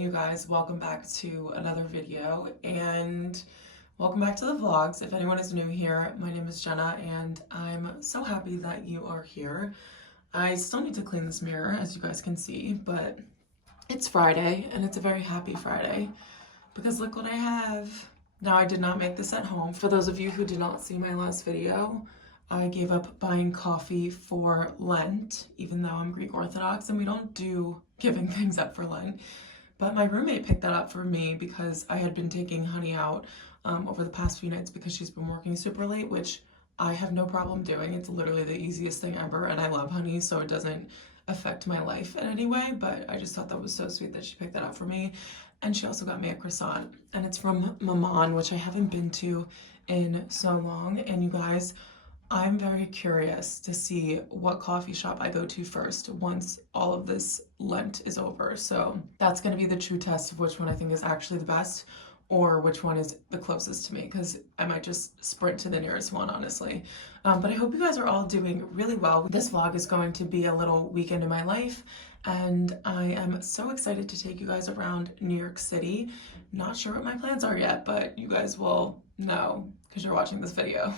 morning, you guys. Welcome back to another video and welcome back to the vlogs. If anyone is new here, my name is Jenna and I'm so happy that you are here. I still need to clean this mirror, as you guys can see, but it's Friday and it's a very happy Friday because look what I have. Now, I did not make this at home. For those of you who did not see my last video, I gave up buying coffee for Lent, even though I'm Greek Orthodox and we don't do giving things up for Lent. But my roommate picked that up for me because I had been taking Honey out over the past few nights because she's been working super late, which I have no problem doing. It's literally the easiest thing ever and I love Honey, so it doesn't affect my life in any way, but I just thought that was so sweet that she picked that up for me. And she also got me a croissant and it's from Maman, which I haven't been to in so long. And you guys, I'm very curious to see what coffee shop I go to first once all of this Lent is over. So that's going to be the true test of which one I think is actually the best or which one is the closest to me, because I might just sprint to the nearest one, honestly. But I hope you guys are all doing really well. This vlog is going to be a little weekend in my life, and I am so excited to take you guys around New York City. Not sure what my plans are yet, but you guys will know because you're watching this video.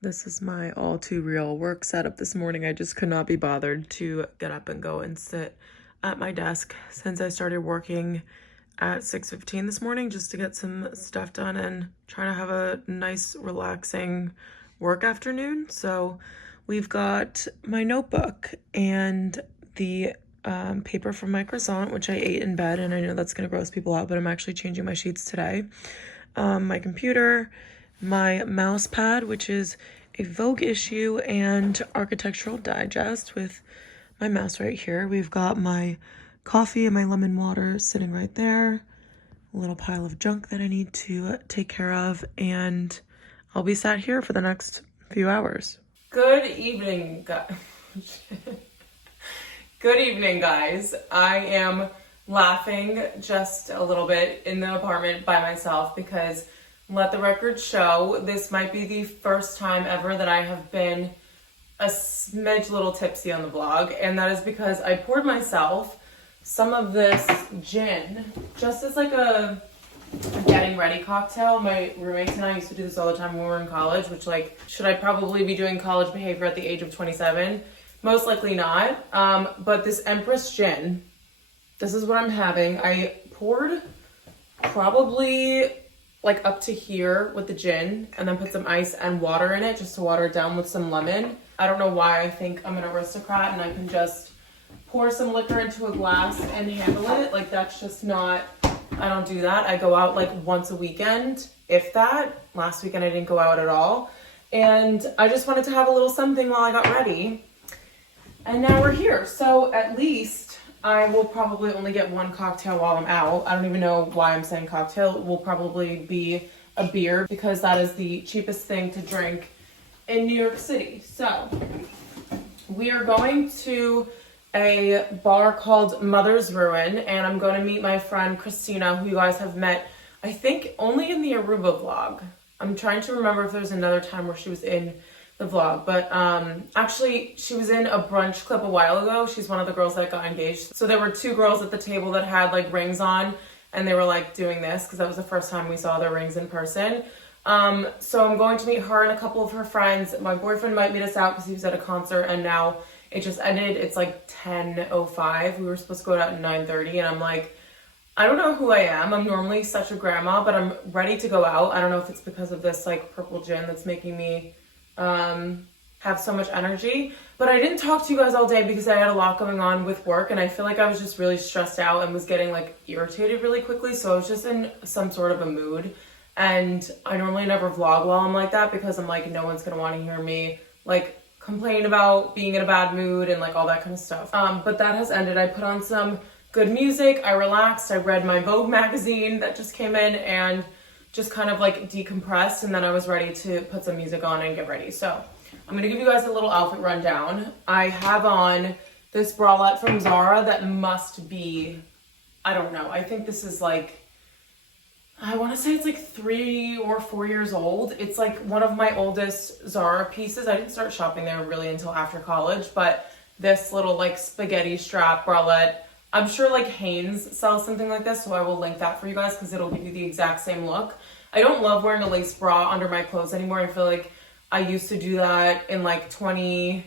This is my all too real work setup this morning. I just could not be bothered to get up and go and sit at my desk since I started working at 6:15 this morning just to get some stuff done and try to have a nice relaxing work afternoon. So we've got my notebook and the paper from my croissant, which I ate in bed, and I know that's gonna gross people out, but I'm actually changing my sheets today. My computer, my mouse pad, which is a Vogue issue and Architectural Digest with my mouse right here. We've got my coffee and my lemon water sitting right there. A little pile of junk that I need to take care of, and I'll be sat here for the next few hours. Good evening, guys. Good evening, guys. I am laughing just a little bit in the apartment by myself because, let the record show, this might be the first time ever that I have been a smidge little tipsy on the vlog, and that is because I poured myself some of this gin just as like a getting ready cocktail. My roommates and I used to do this all the time when we were in college, which, like, should I probably be doing college behavior at the age of 27? Most likely not. But this Empress gin, this is what I'm having. I poured probably like up to here with the gin and then put some ice and water in it just to water it down with some lemon. I don't know why I think I'm an aristocrat and I can just pour some liquor into a glass and handle it. Like, that's just not, I don't do that. I go out like once a weekend, if that. Last weekend I didn't go out at all. And I just wanted to have a little something while I got ready. And now we're here. So at least I will probably only get one cocktail while I'm out. I don't even know why I'm saying cocktail. It will probably be a beer because that is the cheapest thing to drink in New York City. So we are going to a bar called Mother's Ruin, and I'm going to meet my friend Christina, who you guys have met, I think, only in the Aruba vlog. I'm trying to remember if there's another time where she was in the vlog, but actually she was in a brunch clip a while ago. She's one of the girls that got engaged. So there were two girls at the table that had like rings on, and they were like doing this because that was the first time we saw their rings in person. So I'm going to meet her and a couple of her friends. My boyfriend might meet us out because he was at a concert and now it just ended. It's like 10:05. We were supposed to go out at 9:30, and I'm like, I don't know who I am. I'm normally such a grandma, but I'm ready to go out. I don't know if it's because of this like purple gin that's making me have so much energy. But I didn't talk to you guys all day because I had a lot going on with work, and I feel like I was just really stressed out and was getting like irritated really quickly. So I was just in some sort of a mood, and I normally never vlog while I'm like that because I'm like, no one's gonna want to hear me like complain about being in a bad mood and like all that kind of stuff. But that has ended. I put on some good music, I relaxed, I read my Vogue magazine that just came in and just kind of like decompressed, and then I was ready to put some music on and get ready. So I'm gonna give you guys a little outfit rundown. I have on this bralette from Zara that must be, I don't know, I think this is like, I want to say it's like 3 or 4 years old. It's like one of my oldest Zara pieces. I didn't start shopping there really until after college, but this little like spaghetti strap bralette I'm sure like Hanes sells something like this, so I will link that for you guys because it'll give you the exact same look. I don't love wearing a lace bra under my clothes anymore. I feel like I used to do that in like 2018,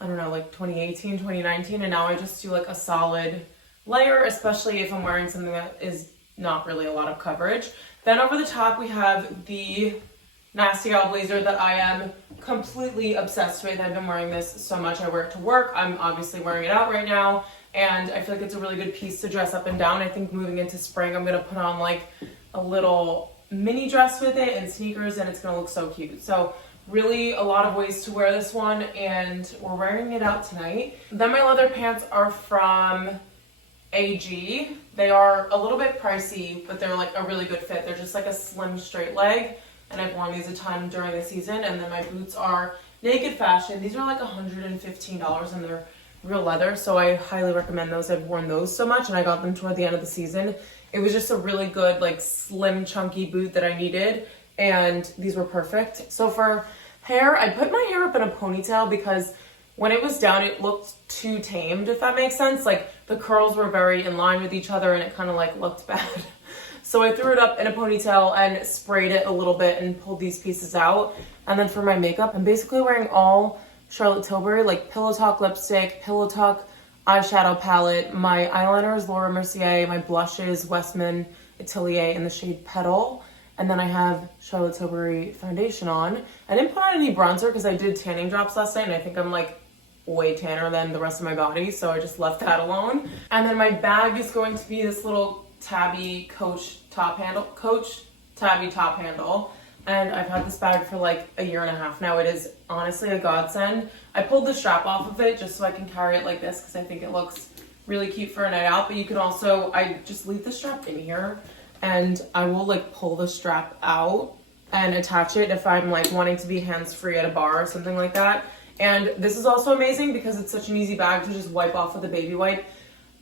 2019, and now I just do like a solid layer, especially if I'm wearing something that is not really a lot of coverage. Then over the top we have the Nasty Gal blazer that I am completely obsessed with. I've been wearing this so much. I wear it to work. I'm obviously wearing it out right now, and I feel like it's a really good piece to dress up and down. I think moving into spring, I'm gonna put on like a little mini dress with it and sneakers, and it's gonna look so cute. So really a lot of ways to wear this one, and we're wearing it out tonight. Then my leather pants are from AG. They are a little bit pricey, but they're like a really good fit. They're just like a slim straight leg, and I've worn these a ton during the season. And then my boots are Naked Fashion. These are like $115 and they're real leather, so I highly recommend those. I've worn those so much, and I got them toward the end of the season. It was just a really good like slim chunky boot that I needed, and these were perfect. So for hair, I put my hair up in a ponytail because when it was down it looked too tamed, if that makes sense. Like the curls were very in line with each other and it kind of like looked bad. So I threw it up in a ponytail and sprayed it a little bit and pulled these pieces out. And then for my makeup, I'm basically wearing all Charlotte Tilbury, like Pillow Talk lipstick, Pillow Talk eyeshadow palette. My eyeliner is Laura Mercier. My blush is Westman Atelier in the shade Petal. And then I have Charlotte Tilbury foundation on. I didn't put on any bronzer because I did tanning drops last night, and I think I'm like way tanner than the rest of my body, so I just left that alone. And then my bag is going to be this little tabby Coach tabby top handle. And I've had this bag for like a year and a half now. It is honestly a godsend. I pulled the strap off of it just so I can carry it like this because I think it looks really cute for a night out. But you can also, I just leave the strap in here, and I will like pull the strap out and attach it if I'm like wanting to be hands-free at a bar or something like that. And this is also amazing because it's such an easy bag to just wipe off with a baby wipe.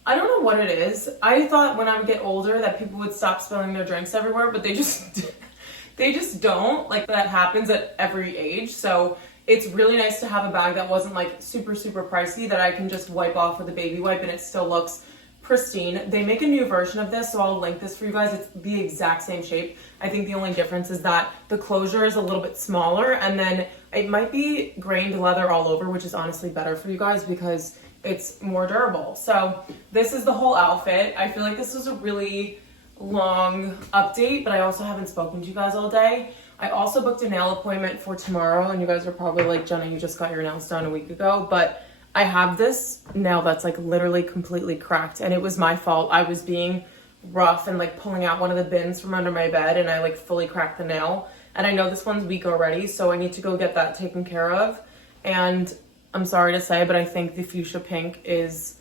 I don't know what it is. I thought when I would get older that people would stop spilling their drinks everywhere, but they just don't. Like that happens at every age. So it's really nice to have a bag that wasn't like super pricey that I can just wipe off with a baby wipe and it still looks pristine. They make a new version of this, so I'll link this for you guys. It's the exact same shape. I think the only difference is that the closure is a little bit smaller, and then it might be grained leather all over, which is honestly better for you guys because it's more durable. So this is the whole outfit. I feel like this was a really long update, but I also haven't spoken to you guys all day. I also booked a nail appointment for tomorrow, and you guys are probably like, Jenna, you just got your nails done a week ago, but I have this nail that's like literally completely cracked, and it was my fault. I was being rough and like pulling out one of the bins from under my bed, and I like fully cracked the nail. And I know this one's weak already, so I need to go get that taken care of. And I'm sorry to say, but I think the fuchsia pink is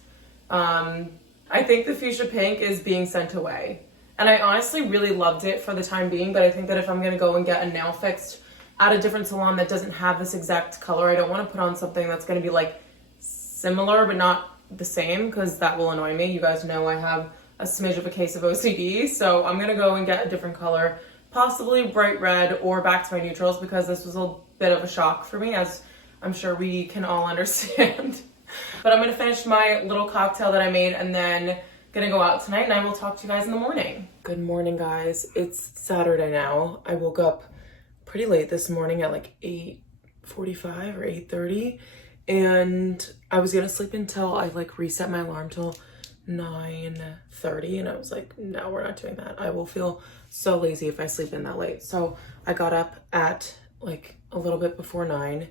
being sent away. And I honestly really loved it for the time being, but I think that if I'm gonna go and get a nail fixed at a different salon that doesn't have this exact color, I don't want to put on something that's gonna be like similar but not the same, because that will annoy me. You guys know I have a smidge of a case of OCD, so I'm gonna go and get a different color, possibly bright red or back to my neutrals, because this was a bit of a shock for me, as I'm sure we can all understand. But I'm gonna finish my little cocktail that I made and then gonna go out tonight, and I will talk to you guys in the morning. Good morning, guys. It's Saturday now. I woke up pretty late this morning at like 8:45 or 8:30, and I was gonna sleep until I like reset my alarm till 9:30, and I was like, no, we're not doing that. I will feel so lazy if I sleep in that late. So I got up at like a little bit before 9.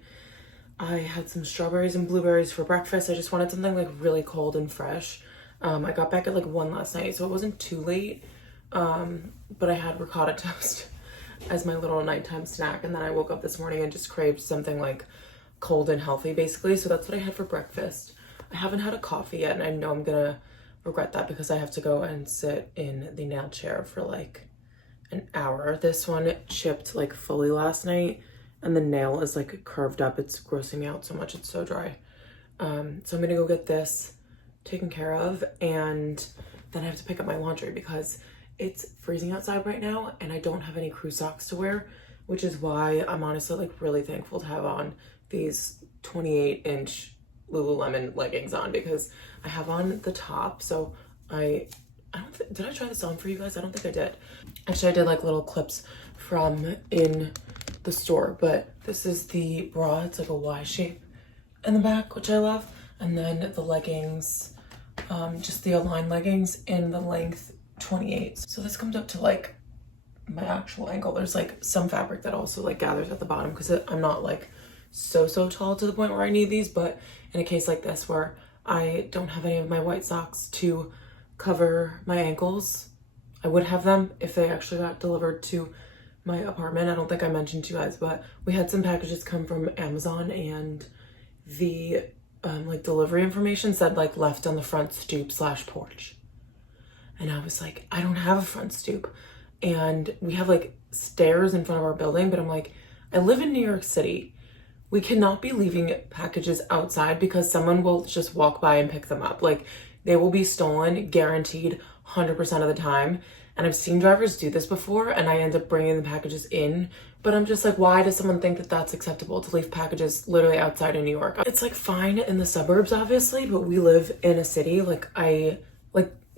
I had some strawberries and blueberries for breakfast. I just wanted something like really cold and fresh. I got back at like 1 last night, so it wasn't too late. But I had ricotta toast as my little nighttime snack, and then I woke up this morning and just craved something like cold and healthy, basically. So that's what I had for breakfast. I haven't had a coffee yet, and I know I'm gonna regret that because I have to go and sit in the nail chair for like an hour. This one chipped like fully last night, and the nail is like curved up. It's grossing me out so much. It's so dry. So I'm gonna go get this taken care of, and then I have to pick up my laundry because it's freezing outside right now, and I don't have any crew socks to wear, which is why I'm honestly like really thankful to have on these 28-inch Lululemon leggings on because I have on the top. So I don't think, did I try this on for you guys? I don't think I did. Actually, I did like little clips from in the store, but this is the bra. It's like a Y shape in the back, which I love. And then the leggings, just the Align leggings in the length 28. So this comes up to like my actual ankle. There's like some fabric that also like gathers at the bottom because I'm not like so tall to the point where I need these, but in a case like this where I don't have any of my white socks to cover my ankles, I would have them if they actually got delivered to my apartment. I don't think I mentioned to you guys, but we had some packages come from Amazon and the like delivery information said like left on the front stoop / porch. And I was like, I don't have a front stoop. And we have like stairs in front of our building, but I'm like, I live in New York City. We cannot be leaving packages outside because someone will just walk by and pick them up. Like they will be stolen, guaranteed 100% of the time. And I've seen drivers do this before and I end up bringing the packages in. But I'm just like, why does someone think that that's acceptable to leave packages literally outside in New York? It's like fine in the suburbs, obviously, but we live in a city. Like I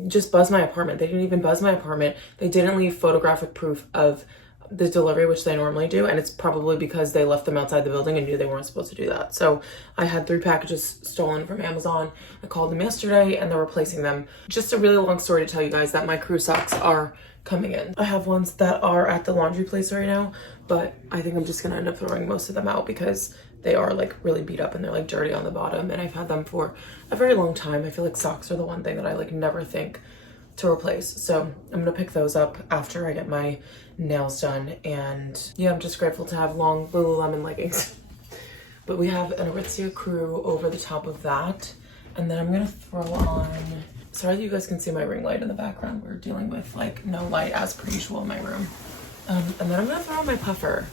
just buzzed my apartment. They didn't even buzz my apartment. They didn't leave photographic proof of the delivery, which they normally do. And it's probably because they left them outside the building and knew they weren't supposed to do that. So I had 3 packages stolen from Amazon. I called them yesterday and they're replacing them. Just a really long story to tell you guys that my crew socks are coming in. I have ones that are at the laundry place right now, but I think I'm just gonna end up throwing most of them out because they are like really beat up and they're like dirty on the bottom, and I've had them for a very long time. I feel like socks are the one thing that I like never think to replace. So I'm gonna pick those up after I get my nails done. And yeah, I'm just grateful to have long Lululemon leggings. But we have an Aritzia crew over the top of that. And then I'm gonna throw on, sorry that you guys can see my ring light in the background. We're dealing with like no light as per usual in my room. And then I'm gonna throw on my puffer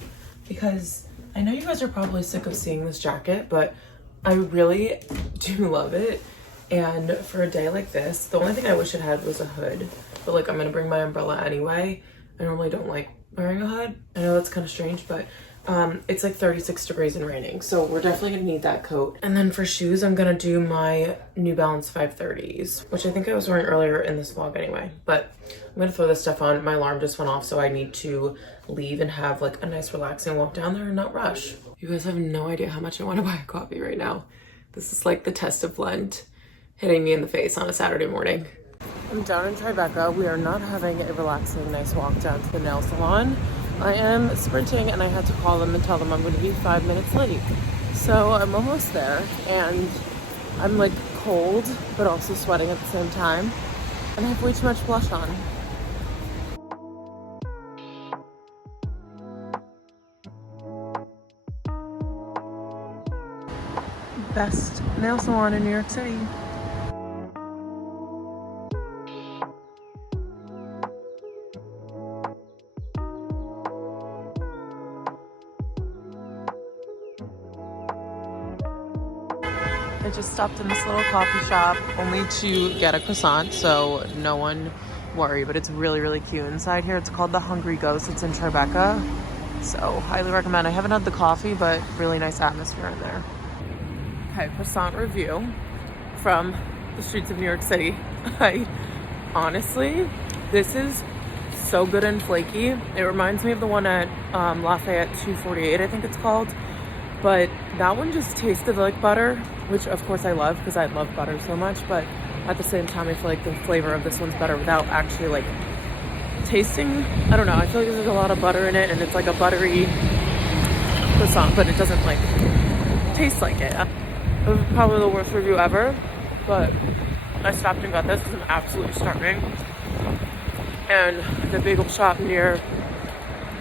because I know you guys are probably sick of seeing this jacket, but I really do love it. And for a day like this, the only thing I wish it had was a hood, but like I'm gonna bring my umbrella anyway. I normally don't like wearing a hood. I know that's kind of strange, but it's like 36 degrees and raining, so we're definitely gonna need that coat. And then for shoes, I'm gonna do my New Balance 530s, which I think I was wearing earlier in this vlog anyway, but I'm gonna throw this stuff on. My alarm just went off, so I need to leave and have like a nice relaxing walk down there and not rush. You guys have no idea how much I want to buy a coffee right now. This is like the test of Lent hitting me in the face on a Saturday morning. I'm down in Tribeca. We are not having a relaxing, nice walk down to the nail salon. I am sprinting and I had to call them and tell them I'm going to be 5 minutes late. So I'm almost there and I'm like cold, but also sweating at the same time. And I have way too much blush on. Best nail salon in New York City. I just stopped in this little coffee shop only to get a croissant, so no one worry, but it's really cute inside here. It's called the Hungry Ghost. It's in Tribeca, so highly recommend. I haven't had the coffee, but really nice atmosphere in there. Okay, croissant review from the streets of New York City. Honestly, this is so good and flaky. It reminds me of the one at Lafayette 248, I think it's called. But that one just tasted like butter, which of course I love because I love butter so much. But at the same time, I feel like the flavor of this one's better without actually like tasting. I don't know. I feel like there's a lot of butter in it and it's like a buttery croissant, but it doesn't like taste like it. It was probably the worst review ever, but I stopped and got this because I'm absolutely starving. And the bagel shop near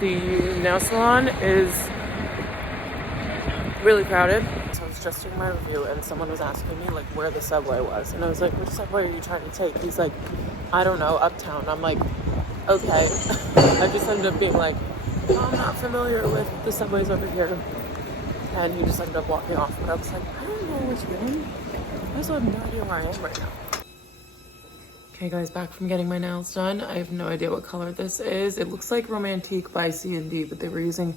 the nail salon is really crowded. So I was just doing my review and someone was asking me like where the subway was, and I was like, which subway are you trying to take? He's like, I don't know, uptown. I'm like, okay. I just ended up being like, oh, I'm not familiar with the subways over here, and he just ended up walking off. But I was like, I don't know which one. I also have no idea where I am right now. Okay guys, back from getting my nails done. I have no idea what color this is. It looks like Romantique by C&D, but they were using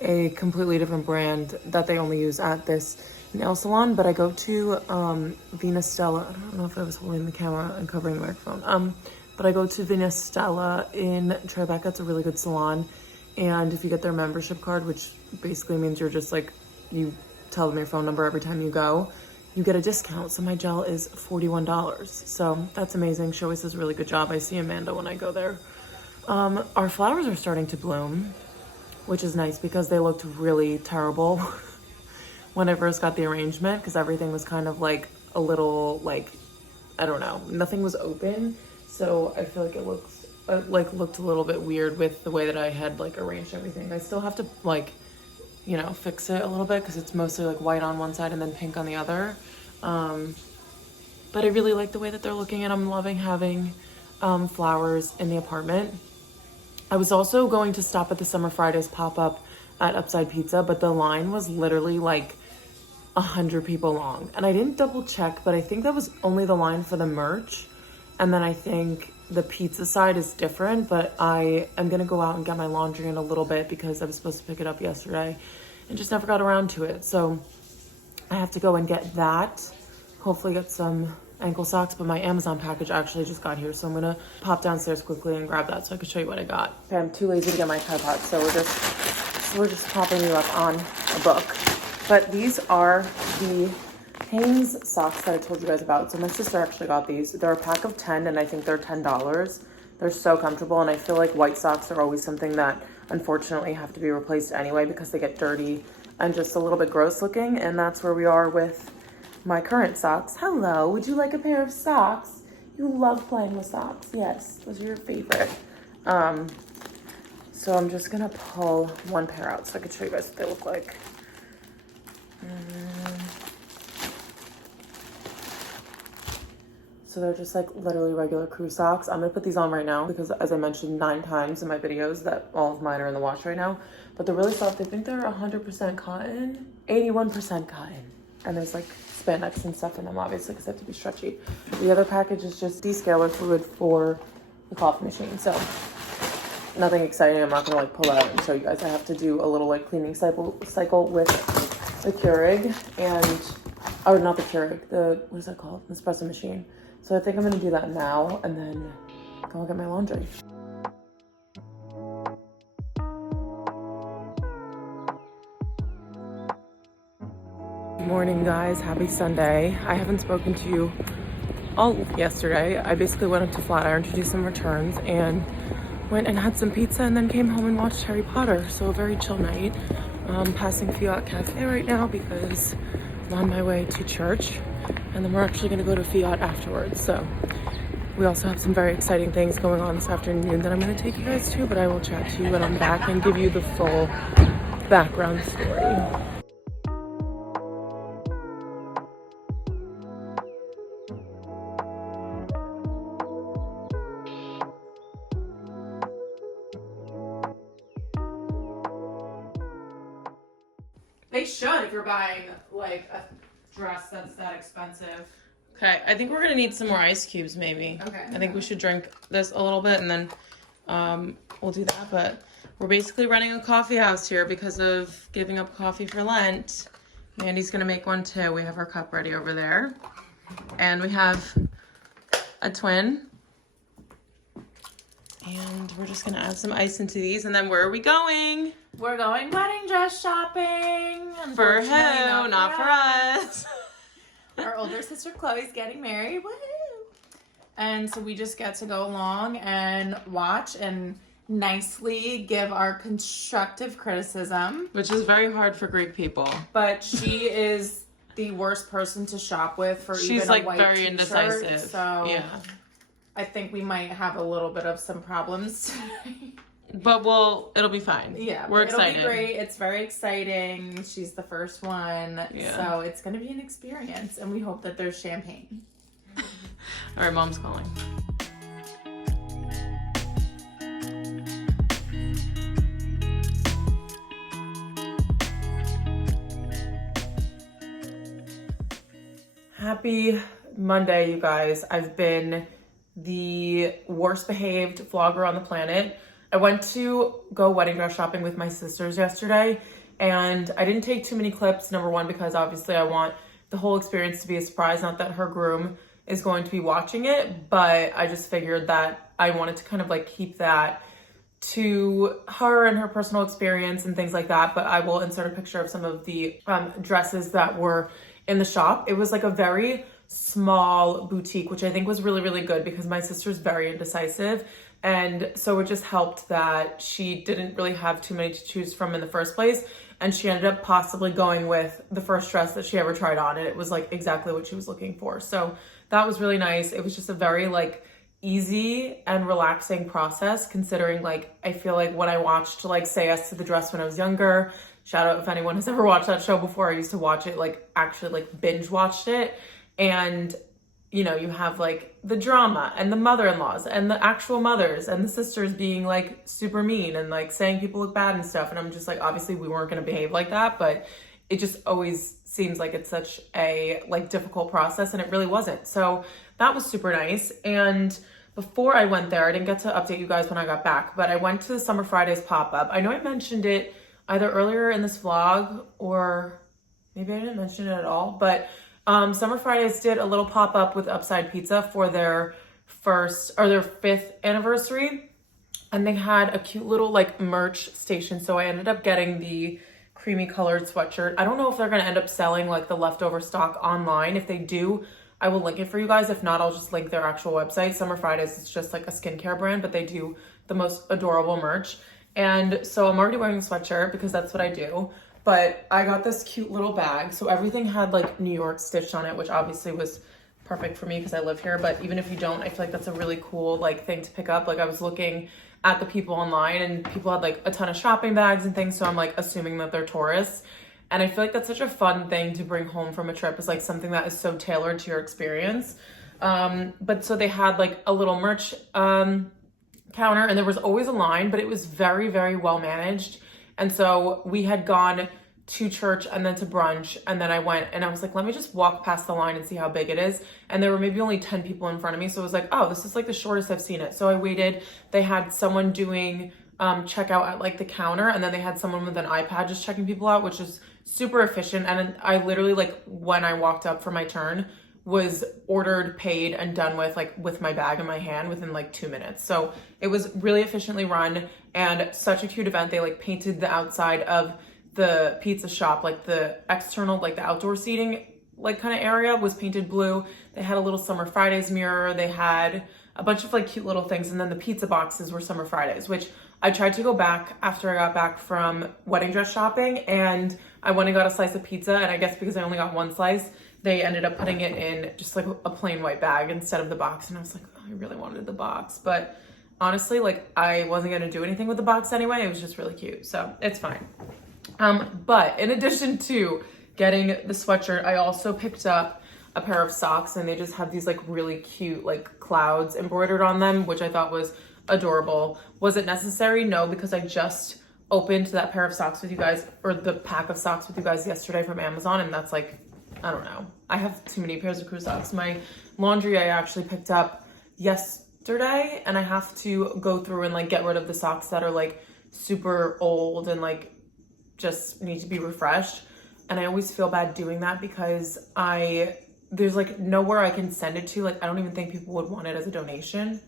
a completely different brand that they only use at this nail salon, but I go to Venus Stella. I don't know if I was holding the camera and covering the microphone. But I go to Venus Stella in Tribeca. It's a really good salon. And if you get their membership card, which basically means you're just like, you tell them your phone number every time you go, you get a discount. So my gel is $41. So that's amazing. She always does a really good job. I see Amanda when I go there. Our flowers are starting to bloom, which is nice because they looked really terrible when I first got the arrangement, because everything was kind of like a little like, I don't know, nothing was open. So I feel like it looks looked a little bit weird with the way that I had like arranged everything. I still have to like, you know, fix it a little bit because it's mostly like white on one side and then pink on the other. But I really like the way that they're looking, and I'm loving having flowers in the apartment. I was also going to stop at the Summer Fridays pop-up at Upside Pizza, but the line was literally like 100 people long. And I didn't double check, but I think that was only the line for the merch. And then I think the pizza side is different, but I am gonna go out and get my laundry in a little bit because I was supposed to pick it up yesterday and just never got around to it. So I have to go and get that. Hopefully get some ankle socks, but my Amazon package actually just got here. So I'm gonna pop downstairs quickly and grab that so I can show you what I got. Okay, I'm too lazy to get my tripod, so we're just popping you up on a book. But these are the Hanes socks that I told you guys about. So my sister actually got these. They're a pack of 10 and I think they're $10. They're so comfortable, and I feel like white socks are always something that unfortunately have to be replaced anyway because they get dirty and just a little bit gross looking, and that's where we are with my current socks. Hello, would you like a pair of socks? You love playing with socks. Yes, those are your favorite. So I'm just gonna pull one pair out so I can show you guys what they look like. So they're just like literally regular crew socks. I'm gonna put these on right now because, as I mentioned 9 times in my videos, that all of mine are in the wash right now. But they're really soft. I think they're 100% cotton, 81% cotton. And there's like spandex and stuff in them, obviously, because they have to be stretchy. The other package is just descaler fluid for the coffee machine. So nothing exciting. I'm not gonna like pull out and show you guys. I have to do a little like cleaning cycle with the Keurig or not the Keurig, what is that called? The espresso machine. So I think I'm gonna do that now and then go get my laundry. Good morning, guys. Happy Sunday. I haven't spoken to you all yesterday. I basically went up to Flatiron to do some returns and went and had some pizza and then came home and watched Harry Potter. So a very chill night. Passing Fiat Cafe right now because I'm on my way to church, and then we're actually gonna go to Fiat afterwards. So we also have some very exciting things going on this afternoon that I'm gonna take you guys to, but I will chat to you when I'm back and give you the full background story. They should if you're buying like a dress that's that expensive. Okay, I think we're gonna need some more ice cubes maybe. Okay. I think we should drink this a little bit and then we'll do that. But we're basically running a coffee house here because of giving up coffee for Lent. Mandy's gonna make one too. We have our cup ready over there. And we have a twin. And we're just gonna add some ice into these, and then where are we going? We're going wedding dress shopping. For who? Not for us. Our older sister Chloe's getting married. Woohoo! And so we just get to go along and watch and nicely give our constructive criticism. Which is very hard for Greek people. But she is the worst person to shop with for even a white very t-shirt, indecisive. So yeah. I think we might have a little bit of some problems today. But it'll be fine. Yeah. We're excited. It'll be great. It's very exciting. She's the first one. Yeah. So it's going to be an experience, and we hope that there's champagne. All right, Mom's calling. Happy Monday, you guys. I've been the worst behaved vlogger on the planet. I went to go wedding dress shopping with my sisters yesterday, And I didn't take too many clips, number one, because obviously I want the whole experience to be a surprise. Not that her groom is going to be watching it, but I just figured that I wanted to kind of like keep that to her and her personal experience and things like that. But I will insert a picture of some of the dresses that were in the shop. It was like a very small boutique, which I think was really, really good because my sister's very indecisive. And so it just helped that she didn't really have too many to choose from in the first place. And she ended up possibly going with the first dress that she ever tried on. And it was like exactly what she was looking for. So that was really nice. It was just a very like easy and relaxing process, considering like I feel like when I watched like Say Yes to the Dress when I was younger, shout out if anyone has ever watched that show before. I used to watch it, like actually like binge watched it. And you know, you have like the drama and the mother-in-laws and the actual mothers and the sisters being like super mean and like saying people look bad and stuff. And I'm just like, obviously we weren't going to behave like that, but it just always seems like it's such a like difficult process, and it really wasn't. So that was super nice. And before I went there, I didn't get to update you guys when I got back, but I went to the Summer Fridays pop-up. I know I mentioned it either earlier in this vlog or maybe I didn't mention it at all, but Summer Fridays did a little pop-up with Upside Pizza for their their 5th anniversary. And they had a cute little like merch station. So I ended up getting the creamy colored sweatshirt. I don't know if they're going to end up selling like the leftover stock online. If they do, I will link it for you guys. If not, I'll just link their actual website. Summer Fridays is just like a skincare brand, but they do the most adorable merch. And so I'm already wearing a sweatshirt because that's what I do. But I got this cute little bag. So everything had like New York stitched on it, which obviously was perfect for me because I live here. But even if you don't, I feel like that's a really cool like thing to pick up. Like I was looking at the people online and people had like a ton of shopping bags and things. So I'm like assuming that they're tourists. And I feel like that's such a fun thing to bring home from a trip, is like something that is so tailored to your experience. But so they had like a little merch counter, and there was always a line, but it was very, very well managed. And so we had gone to church and then to brunch, and then I went and I was like, let me just walk past the line and see how big it is. And there were maybe only 10 people in front of me. So I was like, oh, this is like the shortest I've seen it. So I waited. They had someone doing checkout at like the counter, and then they had someone with an iPad just checking people out, which is super efficient. And I literally, like, when I walked up for my turn, was ordered, paid, and done with, like, with my bag in my hand within like 2 minutes. So it was really efficiently run and such a cute event. They like painted the outside of the pizza shop, like the external, like the outdoor seating, like kind of area was painted blue. They had a little Summer Fridays mirror. They had a bunch of like cute little things. And then the pizza boxes were Summer Fridays, which I tried to go back after I got back from wedding dress shopping, and I went and got a slice of pizza. And I guess because I only got one slice, they ended up putting it in just like a plain white bag instead of the box. And I was like, oh, I really wanted the box. But honestly, like I wasn't going to do anything with the box anyway. It was just really cute. So it's fine. But in addition to getting the sweatshirt, I also picked up a pair of socks, and they just have these like really cute like clouds embroidered on them, which I thought was adorable. Was it necessary? No, because I just opened that pair of socks with you guys, or the pack of socks with you guys yesterday from Amazon, and that's like, I don't know. I have too many pairs of crew socks. My laundry I actually picked up yesterday, and I have to go through and like get rid of the socks that are like super old and like just need to be refreshed. And I always feel bad doing that because there's like nowhere I can send it to. Like I don't even think people would want it as a donation.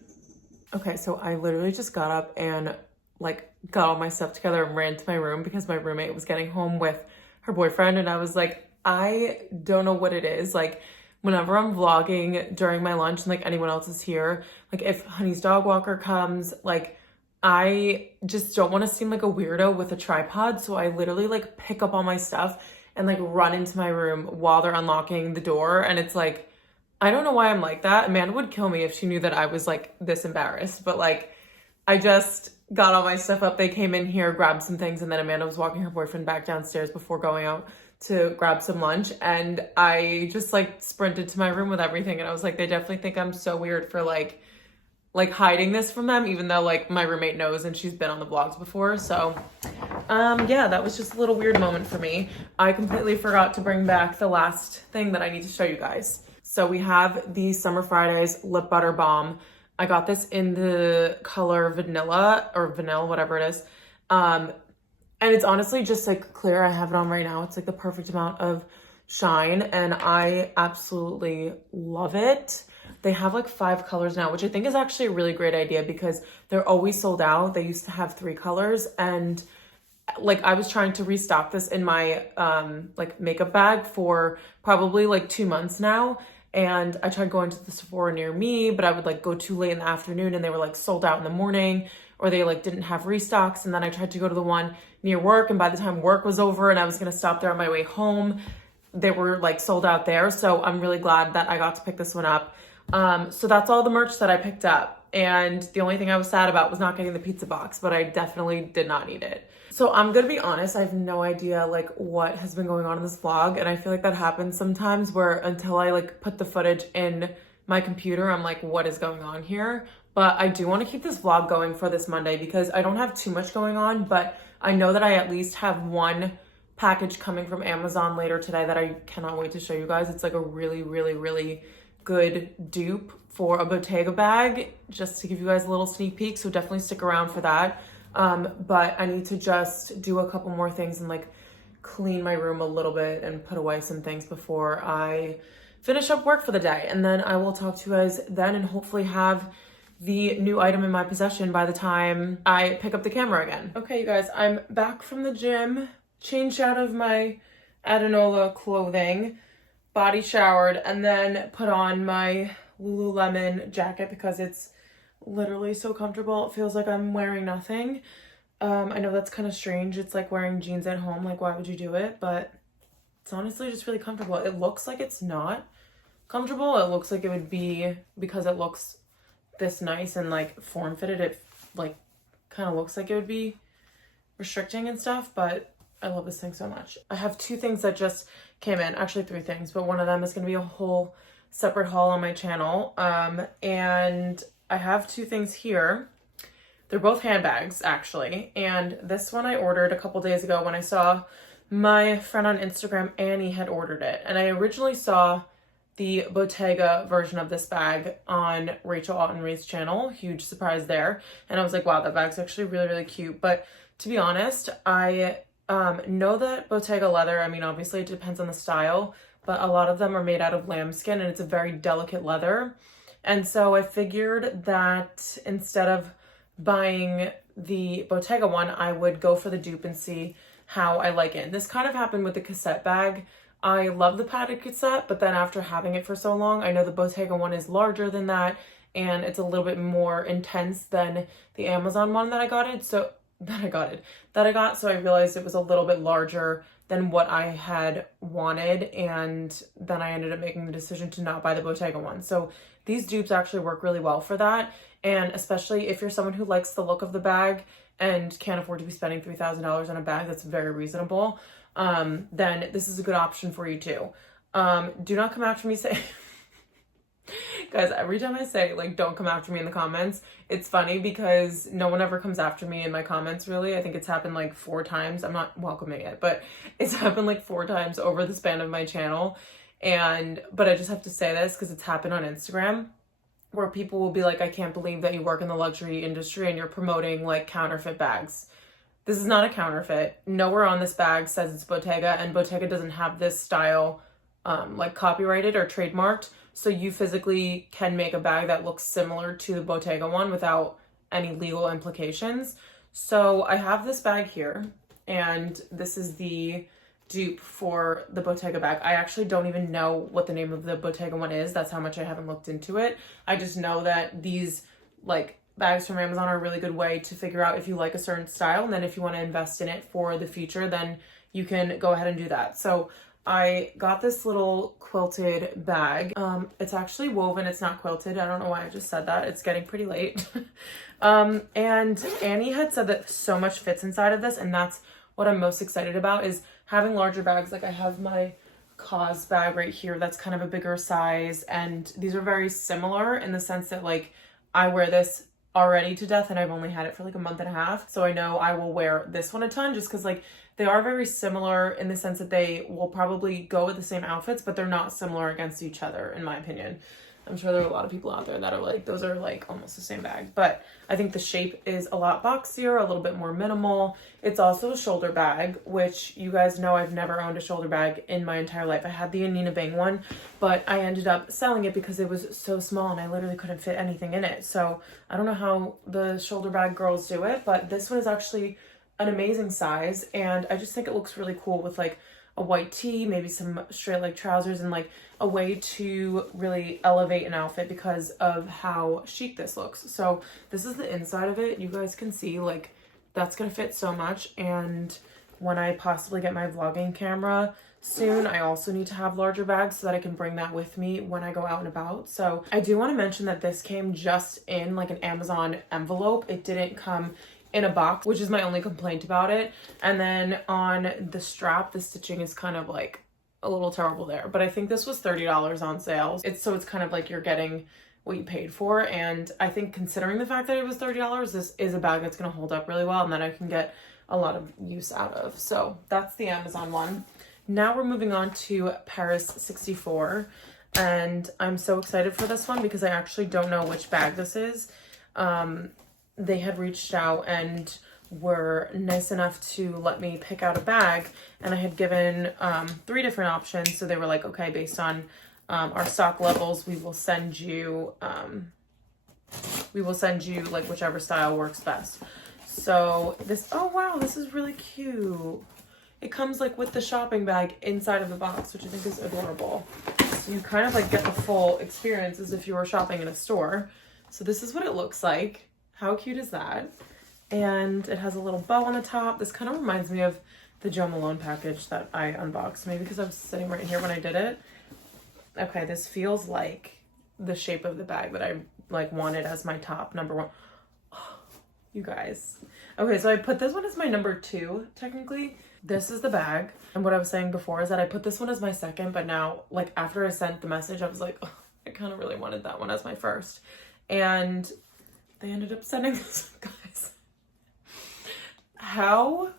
Okay, so I literally just got up and like got all my stuff together and ran to my room because my roommate was getting home with her boyfriend, and I was like, I don't know what it is. Like whenever I'm vlogging during my lunch and like anyone else is here, like if Honey's dog walker comes, like I just don't want to seem like a weirdo with a tripod. So I literally like pick up all my stuff and like run into my room while they're unlocking the door. And it's like, I don't know why I'm like that. Amanda would kill me if she knew that I was like this embarrassed, but like I just got all my stuff up. They came in here, grabbed some things, and then Amanda was walking her boyfriend back downstairs before going out to grab some lunch. And I just like sprinted to my room with everything. And I was like, they definitely think I'm so weird for like hiding this from them, even though like my roommate knows and she's been on the vlogs before. So yeah, that was just a little weird moment for me. I completely forgot to bring back the last thing that I need to show you guys. So we have the Summer Fridays Lip Butter Balm. I got this in the color vanilla or vanilla, whatever it is. And it's honestly just like clear. I have it on right now. It's like the perfect amount of shine and I absolutely love it. They have like 5 colors now, which I think is actually a really great idea because they're always sold out. They used to have 3 colors and like I was trying to restock this in my like makeup bag for probably like 2 months now. And I tried going to the Sephora near me, but I would like go too late in the afternoon and they were like sold out in the morning or they like didn't have restocks. And then I tried to go to the one near work and by the time work was over and I was gonna stop there on my way home, they were like sold out there. So I'm really glad that I got to pick this one up. So that's all the merch that I picked up. And the only thing I was sad about was not getting the pizza box, but I definitely did not need it. So I'm gonna be honest, I have no idea like what has been going on in this vlog. And I feel like that happens sometimes where until I like put the footage in my computer, I'm like, what is going on here? But I do want to keep this vlog going for this Monday because I don't have too much going on, but I know that I at least have one package coming from Amazon later today that I cannot wait to show you guys. It's like a really, really, really good dupe for a Bottega bag, just to give you guys a little sneak peek. So definitely stick around for that. But I need to just do a couple more things and like clean my room a little bit and put away some things before I finish up work for the day. And then I will talk to you guys then and hopefully have the new item in my possession by the time I pick up the camera again. Okay, you guys, I'm back from the gym, changed out of my Adenola clothing, body showered, and then put on my Lululemon jacket because it's literally so comfortable. It feels like I'm wearing nothing. I know that's kind of strange. It's like wearing jeans at home. Like, why would you do it? But it's honestly just really comfortable. It looks like it's not comfortable. It looks like it would be because it looks this nice and like form fitted. It like kind of looks like it would be restricting and stuff, but I love this thing so much. I have 2 things that just came in, actually 3 things, but one of them is going to be a whole separate haul on my channel. And I have 2 things here. They're both handbags actually. And this one I ordered a couple days ago when I saw my friend on Instagram, Annie, had ordered it. And I originally saw the Bottega version of this bag on Rachel Ottenrei's channel. Huge surprise there. And I was like, wow, that bag's actually really, really cute. But to be honest, I know that Bottega leather, I mean, obviously it depends on the style, but a lot of them are made out of lambskin and it's a very delicate leather. And so I figured that instead of buying the Bottega one, I would go for the dupe and see how I like it. This kind of happened with the cassette bag. I love the padded cassette, but then after having it for so long, I know the Bottega one is larger than that and it's a little bit more intense than the Amazon one that I got. So I realized it was a little bit larger than what I had wanted, and then I ended up making the decision to not buy the Bottega one. So these dupes actually work really well for that, and especially if you're someone who likes the look of the bag and can't afford to be spending $3,000 on a bag that's very reasonable, then this is a good option for you too. Do not come after me saying guys, every time I say like don't come after me in the comments, it's funny because no one ever comes after me in my comments really. I think it's happened like 4 times. I'm not welcoming it, but it's happened like 4 times over the span of my channel. But I just have to say this because it's happened on Instagram where people will be like, I can't believe that you work in the luxury industry and you're promoting like counterfeit bags. This is not a counterfeit. Nowhere on this bag says it's Bottega, and Bottega doesn't have this style like copyrighted or trademarked. So you physically can make a bag that looks similar to the Bottega one without any legal implications. So I have this bag here, and this is the dupe for the Bottega bag. I actually don't even know what the name of the Bottega one is. That's how much I haven't looked into it. I just know that these like bags from Amazon are a really good way to figure out if you like a certain style, and then if you want to invest in it for the future, then you can go ahead and do that. So I got this little quilted bag. It's actually woven, it's not quilted. I don't know why I just said that. It's getting pretty late. And Annie had said that so much fits inside of this, and that's what I'm most excited about, is having larger bags. Like I have my Cause bag right here that's kind of a bigger size, and these are very similar in the sense that like I wear this already to death and I've only had it for like a month and a half. So I know I will wear this one a ton just because like they are very similar in the sense that they will probably go with the same outfits, but they're not similar against each other in my opinion. I'm sure there are a lot of people out there that are like, those are like almost the same bag. But I think the shape is a lot boxier, a little bit more minimal. It's also a shoulder bag, which you guys know I've never owned a shoulder bag in my entire life. I had the Anina Bang one, but I ended up selling it because it was so small and I literally couldn't fit anything in it. So I don't know how the shoulder bag girls do it, but this one is actually an amazing size. And I just think it looks really cool with like a white tee, maybe some straight leg trousers, and like a way to really elevate an outfit because of how chic this looks. So this is the inside of it. You guys can see like that's gonna fit so much. And when I possibly get my vlogging camera soon, I also need to have larger bags so that I can bring that with me when I go out and about. So I do want to mention that this came just in like an Amazon envelope. It didn't come in a box, which is my only complaint about it. And then on the strap, the stitching is kind of like a little terrible there, but I think this was $30 on sale. It's kind of like you're getting what you paid for. And I think considering the fact that it was $30, this is a bag that's going to hold up really well and that I can get a lot of use out of. So that's the Amazon one. Now we're moving on to Paris 64. And I'm so excited for this one because I actually don't know which bag this is. They had reached out and were nice enough to let me pick out a bag, and I had given 3 different options. So they were like, okay, based on our stock levels, we will send you like whichever style works best. So this, oh wow, this is really cute. It comes like with the shopping bag inside of the box, which I think is adorable. So you kind of like get the full experience as if you were shopping in a store. So this is what it looks like. How cute is that? And it has a little bow on the top. This kind of reminds me of the Jo Malone package that I unboxed, maybe because I was sitting right here when I did it. Okay, this feels like the shape of the bag that I like wanted as my top number 1. Oh, you guys. Okay, so I put this one as my number 2, technically. This is the bag. And what I was saying before is that I put this one as my second, but now, like, after I sent the message, I was like, oh, I kind of really wanted that one as my first. And they ended up sending this one, guys. How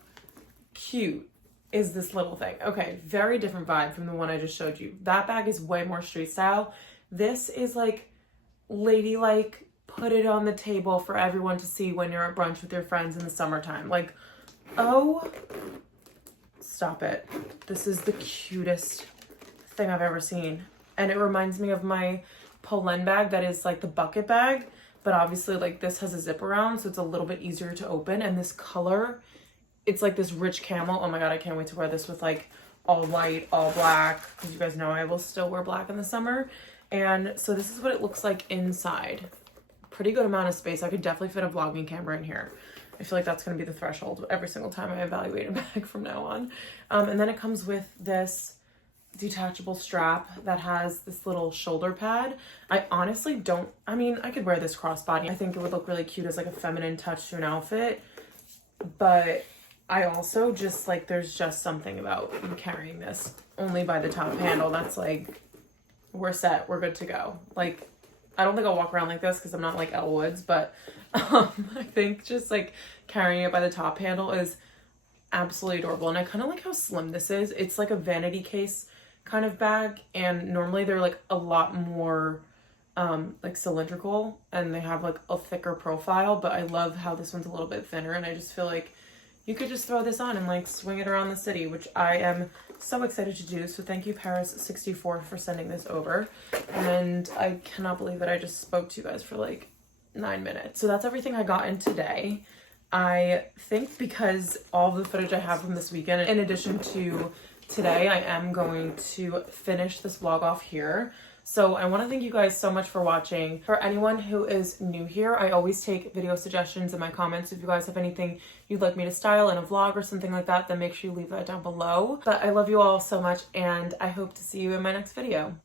cute is this little thing? Okay, very different vibe from the one I just showed you. That bag is way more street style. This is like ladylike, put it on the table for everyone to see when you're at brunch with your friends in the summertime. Like, oh, stop it. This is the cutest thing I've ever seen. And it reminds me of my Polen bag that is like the bucket bag. But obviously, like, this has a zip around, so it's a little bit easier to open. And this color, it's like this rich camel. Oh my god, I can't wait to wear this with like all white, all black, because you guys know I will still wear black in the summer. And so this is what it looks like inside. Pretty good amount of space. I could definitely fit a vlogging camera in here. I feel like that's going to be the threshold every single time I evaluate a bag from now on. And then it comes with this detachable strap that has this little shoulder pad. I honestly don't, I mean, I could wear this crossbody. I think it would look really cute as like a feminine touch to an outfit, but I also just like, there's just something about you carrying this only by the top handle that's like, we're set, we're good to go. Like, I don't think I'll walk around like this because I'm not like Elle Woods, but I think just like carrying it by the top handle is absolutely adorable. And I kind of like how slim this is. It's like a vanity case kind of bag, and normally they're like a lot more like cylindrical and they have like a thicker profile, but I love how this one's a little bit thinner, and I just feel like you could just throw this on and like swing it around the city, which I am so excited to do. So thank you Paris 64 for sending this over, and I cannot believe that I just spoke to you guys for like 9 minutes. So that's everything I got in today. I think because all the footage I have from this weekend, in addition to today, I am going to finish this vlog off here. So I want to thank you guys so much for watching. For anyone who is new here, I always take video suggestions in my comments. If you guys have anything you'd like me to style in a vlog or something like that, then make sure you leave that down below. But I love you all so much, and I hope to see you in my next video.